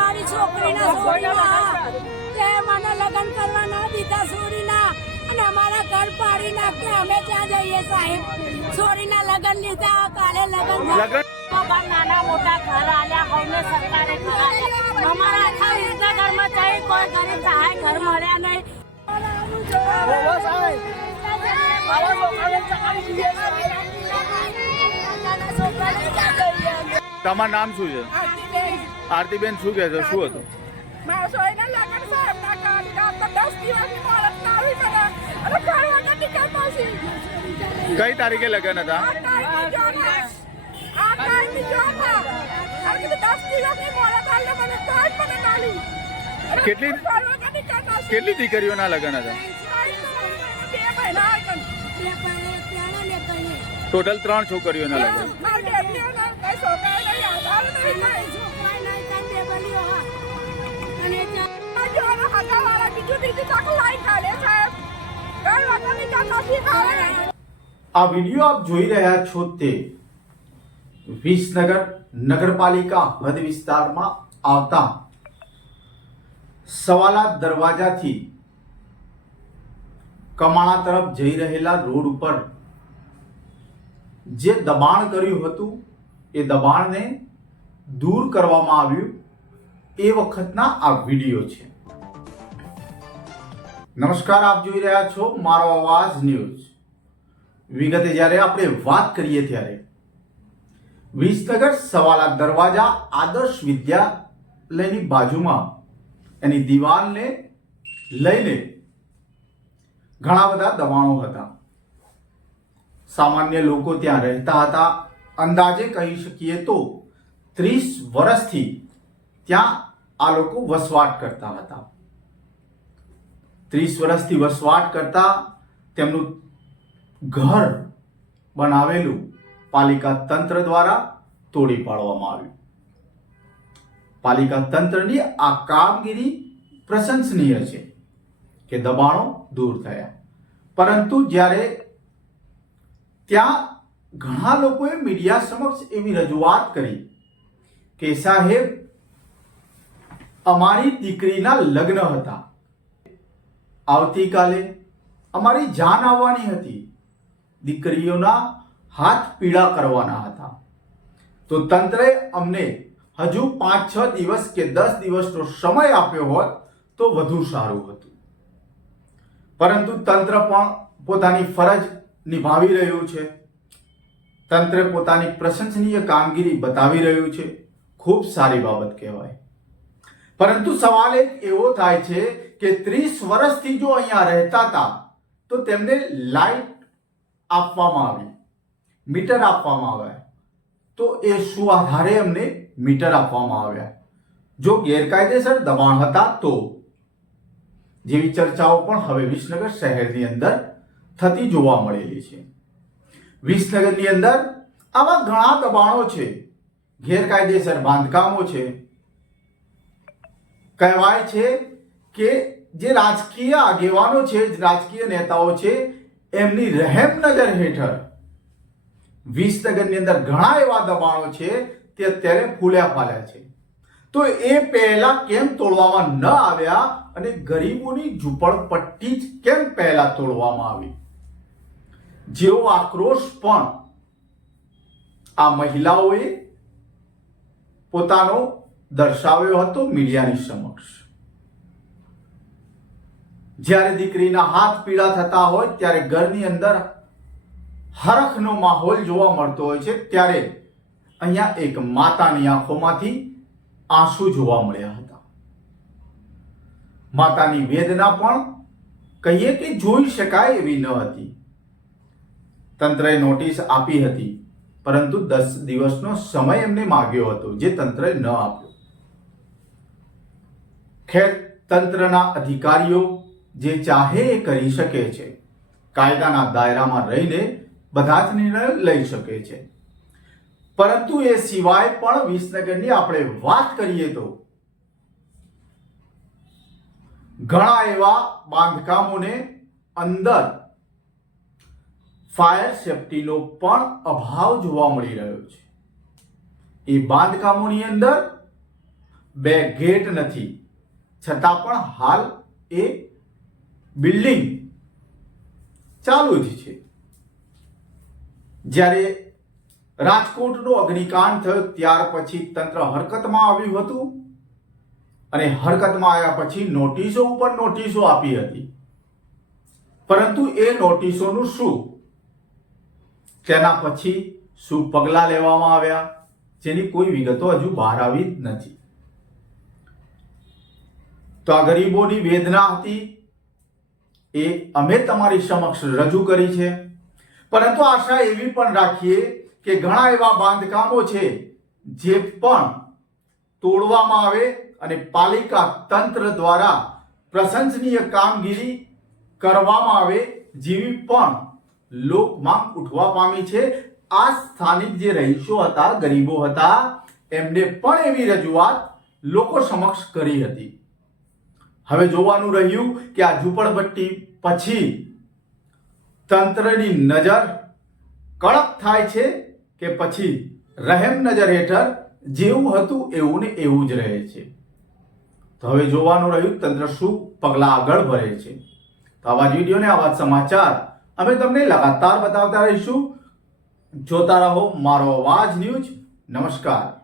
મારી છોકરીના છોરીના કે મને લગ્ન કરવા ના દીધા છોરીના અને અમારા ઘર પાડી નાખે અમે ત્યાં જઈએ સાહેબ. છોરીના લગ્ન લીધા કાલે લગ્ન નાના મોટા ઘર આલ્યા હવને સરકારે ઘર આલ્યા. અમારા આખા વિસનગરમાં જઈ કોઈ ગરીબ સહાય ઘર મળ્યા નહીં. તમારું નામ શું છે? આરતીબેન શું કહે છે? શું હતું? કઈ તારીખે લગ્ન હતા? કેટલી કેટલી દીકરીઓના લગ્ન હતા. ટોટલ ત્રણ છોકરીઓના લગ્ન. આ વીડિયો આપ જોઈ રહ્યા છો તે વિસનગર નગરપાલિકા હદ વિસ્તારમાં આવતા સવાલા દરવાજાથી કમાણા તરફ જઈ રહેલા રોડ ઉપર જે દબાણ કર્યું હતું એ દબાણને દૂર કરવામાં આવ્યું એ વખતના આ વીડિયો છે. નમસ્કાર, આપ જોઈ રહ્યા છો મારો અવાજ ન્યૂઝ. વિગતે જ્યારે આપણે વાત કરીએ ત્યારે વિસનગર સવાલા દરવાજા આદર્શ વિદ્યાલયની બાજુમાં એની દિવાલને લઈને ઘણા બધા દબાણો હતા. સામાન્ય લોકો ત્યાં રહેતા હતા. અંદાજે કહી શકીએ તો ત્રીસ વર્ષથી ત્યાં આ લોકો વસવાટ કરતા હતા. ત્રીસ વર્ષથી વસવાટ કરતા તેમનું ઘર બનાવેલું પાલિકા તંત્ર દ્વારા તોડી પાડવામાં આવ્યું. પાલિકા તંત્રની આ કામગીરી પ્રશંસનીય છે કે દબાણો દૂર થયા. પરંતુ જ્યારે ત્યાં ઘણા લોકોએ મીડિયા સમક્ષ એવી રજૂઆત કરી કે સાહેબ અમારી દીકરીના લગ્ન હતા. આવતીકાલે અમારી જાન આવવાની હતી. દીકરીઓના હાથ પીળા કરવાના હતા. તો તંત્રે અમને હજુ પાંચ, છ દિવસ કે દસ દિવસનો સમય આપ્યો હોત તો વધુ સારું હતું. પરંતુ તંત્ર પણ પોતાની ફરજ નિભાવી રહ્યું છે. તંત્ર પોતાની પ્રશંસનીય કામગીરી બતાવી રહ્યું છે. ખૂબ સારી બાબત કહેવાય. પરંતુ સવાલ એક એવો થાય છે કે ત્રીસ વર્ષથી જો અહીંયા રહેતા હતા, તો તેમને લાઈટ આપવામાં આવી, મીટર આપવામાં આવ્યા. તો એ શું આધારે એમને મીટર આપવામાં આવ્યા. જો ગેરકાયદેસર દબાણ હતા તો? જેવી ચર્ચાઓ પણ હવે વિસનગર શહેરની અંદર થતી જોવા મળેલી છે. વિસનગરની અંદર આવા ઘણા દબાણો છે, ગેરકાયદેસર બાંધકામો છે કહેવાય છે કે જે રાજકીય આગેવાનો છે રાજકીય નેતાઓ છે, એમની રહેમ નજર હેઠળ વિસનગરની અંદર ઘણા એવા દબાણો છે તે અત્યારે ફૂલ્યા ફાલ્યા છે. તો એ પહેલા કેમ તોડવામાં ન આવ્યા અને ગરીબોની ઝૂંપડપટ્ટી જ કેમ પહેલા તોડવામાં આવી? જેવો આક્રોશ પણ આ મહિલાઓએ પોતાનો દર્શાવ્યો હતો મીડિયાની સમક્ષ. જ્યારે દીકરીના હાથ પીળા થતા હોય, ત્યારે ઘરની અંદર હરખનો માહોલ જોવા મળતો હોય છે, ત્યારે અહીંયા એક માતાની આંખોમાંથી આંસુ જોવા મળ્યા હતા. માતાની વેદના પણ કહીએ કે જોઈ શકાય એવી ન હતી. તંત્રએ નોટિસ આપી હતી, પરંતુ દસ દિવસનો સમય એમને માગ્યો હતો, જે તંત્રએ ન આપ્યો. ખેર તંત્રના અધિકારીઓ જે ચાહે એ કરી શકે છે. કાયદાના દાયરામાં રહીને બધા જ નિર્ણય લઈ શકે છે. પરંતુ એ સિવાય પણ વિસનગરની આપણે વાત કરીએ તો ઘણા એવા બાંધકામોને અંદર ફાયર સેફટીનો પણ અભાવ જોવા મળી રહ્યો છે. એ બાંધકામોની અંદર બે ગેટ નથી છતાં પણ હાલ એ બિલ્ડિંગ ચાલુ જ છે. જ્યારે રાજકોટનો અગ્નિકાંડ થયો ત્યાર પછી તંત્ર હરકતમાં આવ્યું હતું અને હરકતમાં આવ્યા પછી નોટિસો ઉપર નોટિસો આપી હતી. પરંતુ એ નોટિસોનું શું? તેના પછી શું પગલાં લેવામાં આવ્યા? જેની કોઈ વિગતો હજુ બહાર આવી નથી. તો આ ગરીબોની વેદના હતી. એ અમે તમારી સમક્ષ રજૂ કરી છે. પરંતુ આશા એવી પણ રાખીએ કે ઘણા એવા બાંધકામો છે, જે પણ તોડવામાં આવે અને પાલિકા તંત્ર દ્વારા પ્રશંસનીય કામગીરી કરવામાં આવે જેવી પણ લોકમાં ઉઠવા પામી છે. આ સ્થાનિક જે રહીશો હતા, ગરીબો હતા, એમને પણ એવી રજૂઆત લોકો સમક્ષ કરી હતી. હવે જોવાનું રહ્યું કે આ ઝૂંપડપટ્ટી પછી તંત્રની નજર કડક થાય છે કે પછી રહેમ નજર હેઠળ જેવું હતું એવું ને એવું જ રહે છે. તો હવે જોવાનું રહ્યું તંત્ર શું પગલાં આગળ ભરે છે. તો આવા જ વિડીયોને આવા સમાચાર અમે તમને લગાતાર બતાવતા રહીશું. જોતા રહો મારો અવાજ ન્યૂઝ. નમસ્કાર.